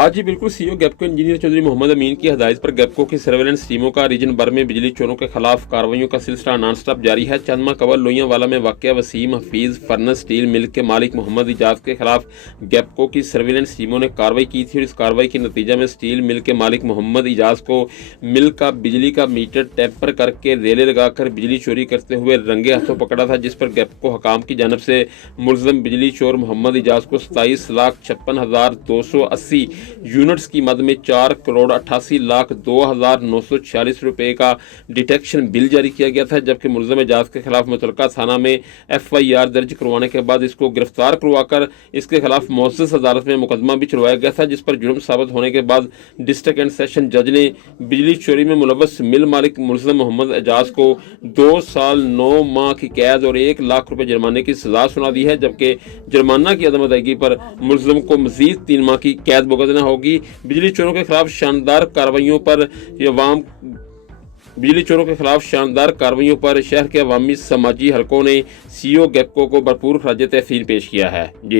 आज ही बिल्कुल CEO गैपको engineer Chaudhary Mohammad अमीन की हदायत पर गैपको की सर्वेलेंस टीमों का रीजन भर में बिजली चोरों के खिलाफ कार्रवाइयों का सिलसिला नॉन स्टॉप जारी है। चंदमा कवर लोहियांवाला में वाक़या Waseem Hafeez furnace steel mill के मालिक मोहम्मद इजाज के खिलाफ गैपको की सर्वेलेंस टीमों ने कार्रवाई की थी और इस कार्रवाई के नतीजे में स्टील मिल के मालिक मोहम्मद इजाज को मिल का बिजली का मीटर टेम्पर करके रेले लगाकर बिजली चोरी करते हुए रंगे हाथों पकड़ा था, जिस पर गैपको हकाम की जानब से मुलजम बिजली चोर मोहम्मद इजाज को 27,56,280 यूनिट्स की मद में 4,88,02,946 रुपए का डिटेक्शन बिल जारी किया गया था। जबकि मुलजम इजाज के खिलाफ मुतलका थाना में FIR दर्ज करवाने के बाद इसको गिरफ्तार करवाकर इसके खिलाफ मुअज़्ज़ज़ अदालत में मुकदमा भी चलवाया गया था, जिस पर जुर्म साबित होने के बाद डिस्ट्रिक्ट एंड सेशन जज ने बिजली चोरी में मुलव्वस मिल मालिक मुलजम मोहम्मद इजाज को 2 साल 9 माह की कैद और 1 लाख रुपए जुर्माने की सजा सुना दी है। जबकि जुर्माना की अदम अदायगी पर मुलजम को मजीद 3 माह की कैद भुगतना होगी। बिजली चोरों के खिलाफ शानदार कार्रवाइयों पर शहर के अवामी समाजी हलकों ने सीईओ गैपको को भरपूर खराज तहसीन पेश किया है। जी।